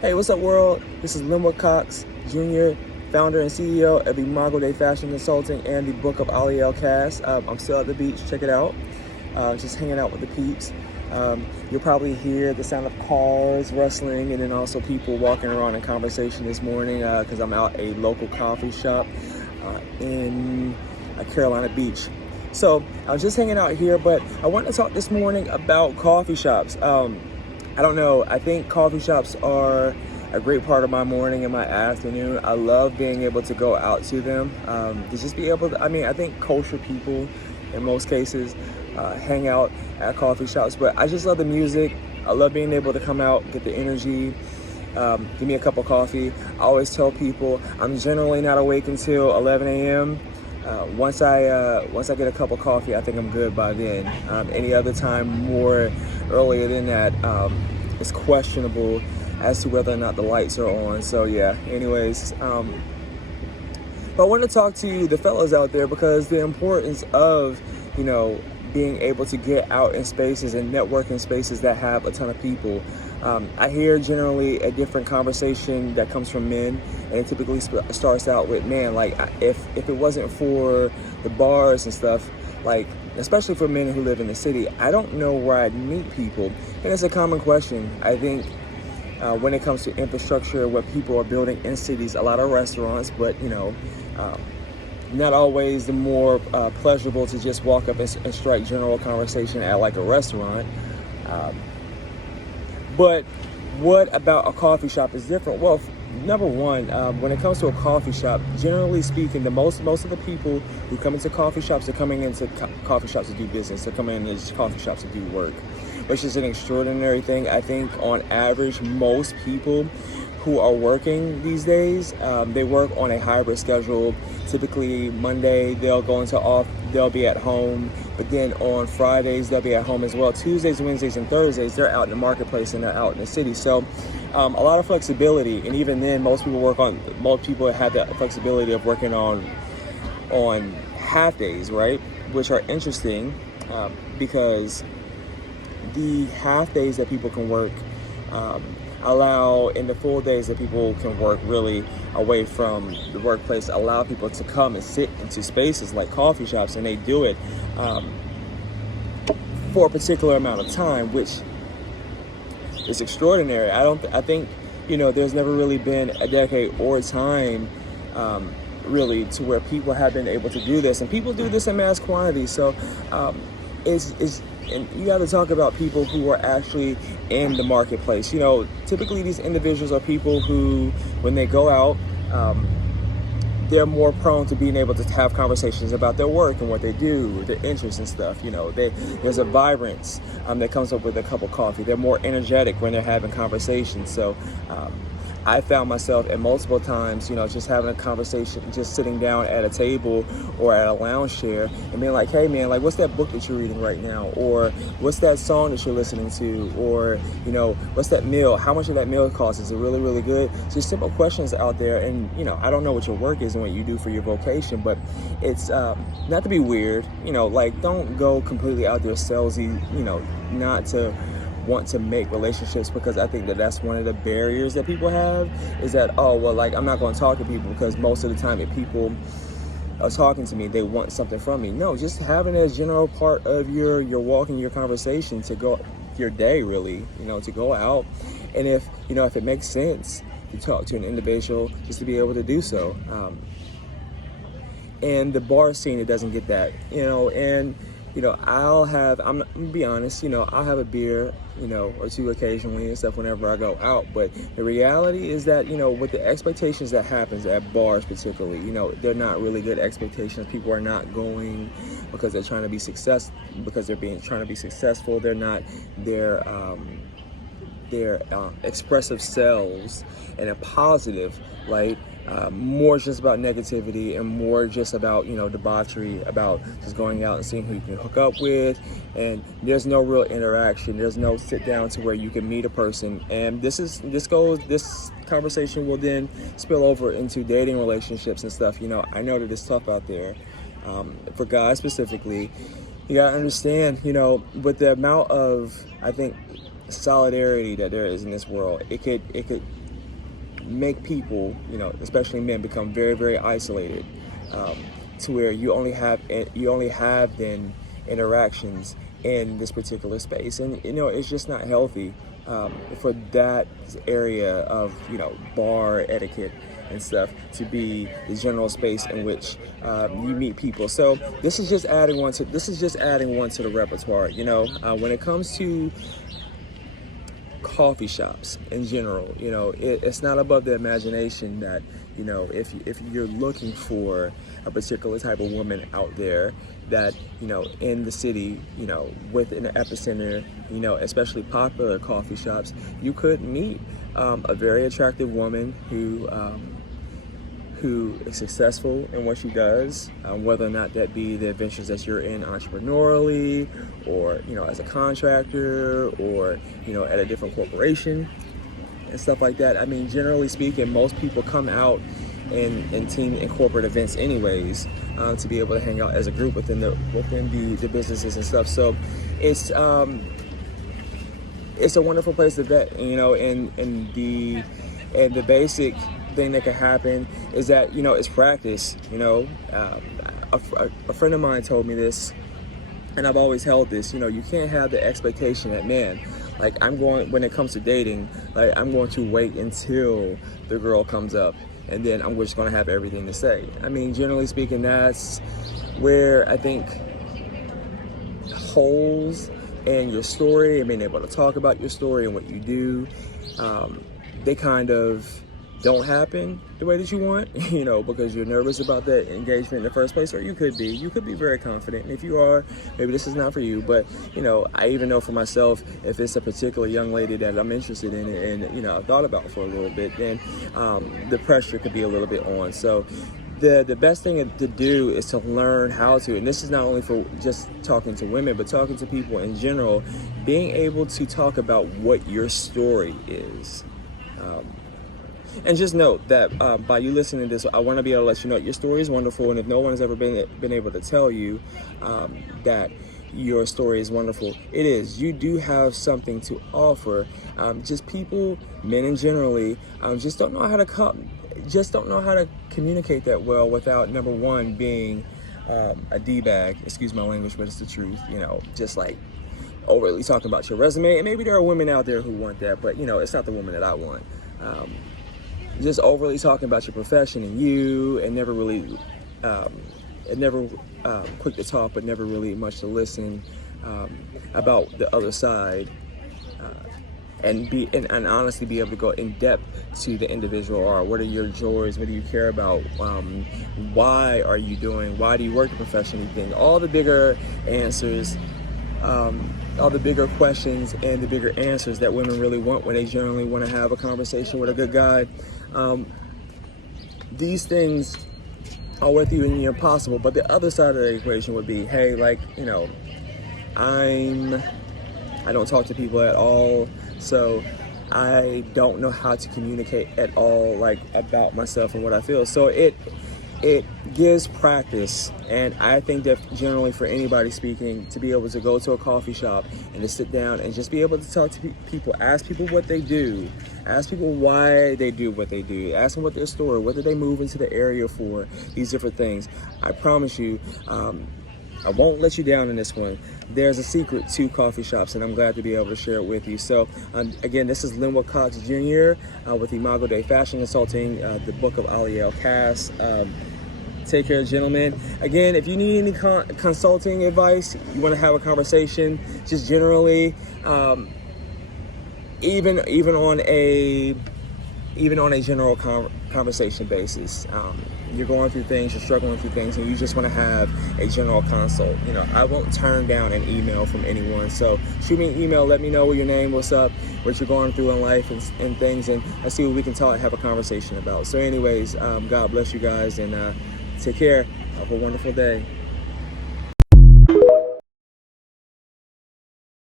Hey, what's up, world? This is Linwood Cox Jr., founder and CEO of Imago Day Fashion Consulting and the Book of Aliel Cast. I'm still at the beach. Check it out. Just hanging out with the peeps. You'll probably hear the sound of cars rustling and then also people walking around in conversation this morning because I'm out at a local coffee shop in Carolina Beach. So I was just hanging out here, but I wanted to talk this morning about coffee shops. I don't know. I think coffee shops are a great part of my morning and my afternoon. I love being able to go out to them, to just be able to, I think culture people in most cases hang out at coffee shops, but I just love the music. I love being able to come out, get the energy, give me a cup of coffee. I always tell people I'm generally not awake until 11 a.m. Once I get a cup of coffee, I think I'm good by then. Any other time more earlier than that, it's questionable as to whether or not the lights are on. So yeah, anyways, but I want to talk to the fellas out there because the importance of, being able to get out in spaces and network in spaces that have a ton of people. I hear generally a different conversation that comes from men, and it typically starts out with, man, like if it wasn't for the bars and stuff, like especially for men who live in the city, I don't know where I'd meet people. And it's a common question. I think when it comes to infrastructure, what people are building in cities, a lot of restaurants, but not always the more pleasurable to just walk up and strike general conversation at like a restaurant. But what about a coffee shop is different? Well, number one, when it comes to a coffee shop, generally speaking, the most of the people who come into coffee shops are coming into coffee shops to do business. They're coming into coffee shops to do work, which is an extraordinary thing. I think on average, most people who are working these days, they work on a hybrid schedule. Typically Monday they'll be at home, but then on Fridays they'll be at home as well. Tuesdays, Wednesdays, and Thursdays they're out in the marketplace and they're out in the city. So a lot of flexibility, and even then most people have that flexibility of working on half days, right? Which are interesting because the half days that people can work allow, in the full days that people can work really away from the workplace, allow people to come and sit into spaces like coffee shops, and they do it for a particular amount of time, which is extraordinary. I think there's never really been a decade or time really to where people have been able to do this, and people do this in mass quantities. So and you got to talk about people who are actually in the marketplace. Typically these individuals are people who, when they go out, they're more prone to being able to have conversations about their work and what they do, their interests and stuff. There's a vibrance that comes up with a cup of coffee. They're more energetic when they're having conversations. So I found myself at multiple times, just having a conversation, just sitting down at a table or at a lounge chair and being like, hey man, like what's that book that you're reading right now? Or what's that song that you're listening to? Or, what's that meal? How much of that meal cost? Is it really, really good? Just simple questions out there. And, I don't know what your work is and what you do for your vocation, but it's not to be weird, like don't go completely out there salesy, not to want to make relationships, because I think that's one of the barriers that people have, is that, I'm not going to talk to people because most of the time if people are talking to me, they want something from me. No, just having it as a general part of your walk and your conversation to go your day, really, to go out, and if it makes sense to talk to an individual, just to be able to do so. And the bar scene, it doesn't get that, and I'm gonna be honest, I'll have a beer, or two occasionally and stuff whenever I go out. But the reality is that, with the expectations that happens at bars particularly, they're not really good expectations. People are not going because they're trying to be trying to be successful. They're not their expressive selves in a positive light. More just about negativity and more just about, debauchery, about just going out and seeing who you can hook up with. And there's no real interaction. There's no sit down to where you can meet a person. And this conversation will then spill over into dating relationships and stuff. I know that it's tough out there. For guys specifically, you gotta understand, with the amount of, I think, solidarity that there is in this world, it could make people, especially men, become very, very isolated, to where you only have then interactions in this particular space, and it's just not healthy for that area of bar etiquette and stuff to be the general space in which you meet people. So this is just adding one to the repertoire. When it comes to coffee shops in general, it's not above the imagination that if you're looking for a particular type of woman out there that in the city, with an epicenter, especially popular coffee shops, you could meet a very attractive woman who is successful in what she does, whether or not that be the adventures that you're in entrepreneurially, or as a contractor, or at a different corporation and stuff like that. I mean, generally speaking, most people come out in team and corporate events anyways, to be able to hang out as a group within the businesses and stuff. So it's a wonderful place to vet, and the basic thing that can happen is that it's practice. A friend of mine told me this, and I've always held this. You can't have the expectation that, man, like, when it comes to dating, like, I'm going to wait until the girl comes up and then I'm just going to have everything to say. I mean, generally speaking, that's where I think holes in your story and being able to talk about your story and what you do, they kind of don't happen the way that you want, because you're nervous about that engagement in the first place. Or you could be very confident. And if you are, maybe this is not for you. But, I even know for myself, if it's a particular young lady that I'm interested in and, I've thought about for a little bit, then the pressure could be a little bit on. So the best thing to do is to learn how to, and this is not only for just talking to women, but talking to people in general, being able to talk about what your story is. And just note that by you listening to this, I want to be able to let you know your story is wonderful, and if no one has ever been able to tell you that your story is wonderful, it is. You do have something to offer. Just people, men in generally, just don't know how to communicate that well without, number one, being a D-bag. Excuse my language, but it's the truth. Just like overly talking about your resume. And maybe there are women out there who want that, but it's not the woman that I want. Just overly talking about your profession and you, and never really, quick to talk, but never really much to listen about the other side, and honestly be able to go in depth to the individual. Or what are your joys? What do you care about? Why are you doing? Why do you work the profession? Anything? All the bigger answers. All the bigger questions and the bigger answers that women really want when they generally want to have a conversation with a good guy. These things are with you and you're possible, but the other side of the equation would be, hey, like, I don't talk to people at all, so I don't know how to communicate at all, like, about myself and what I feel. So it gives practice, and I think that generally for anybody speaking, to be able to go to a coffee shop and to sit down and just be able to talk to people, ask people what they do, ask people why they do what they do, ask them what their story, what did they move into the area for, these different things. I promise you, I won't let you down in this one. There's a secret to coffee shops, and I'm glad to be able to share it with you. So, again, this is Linwood Cox Jr. With Imago Dei Fashion Consulting, the book of Aliel Cass. Take care, gentlemen. Again, if you need any consulting advice, you want to have a conversation, just generally, even on a general conversation basis. You're going through things, you're struggling through things, and you just want to have a general consult. I won't turn down an email from anyone. So shoot me an email, let me know what your name, what's up, what you're going through in life and things, and let's see what we can have a conversation about. So anyways, God bless you guys, and take care. Have a wonderful day.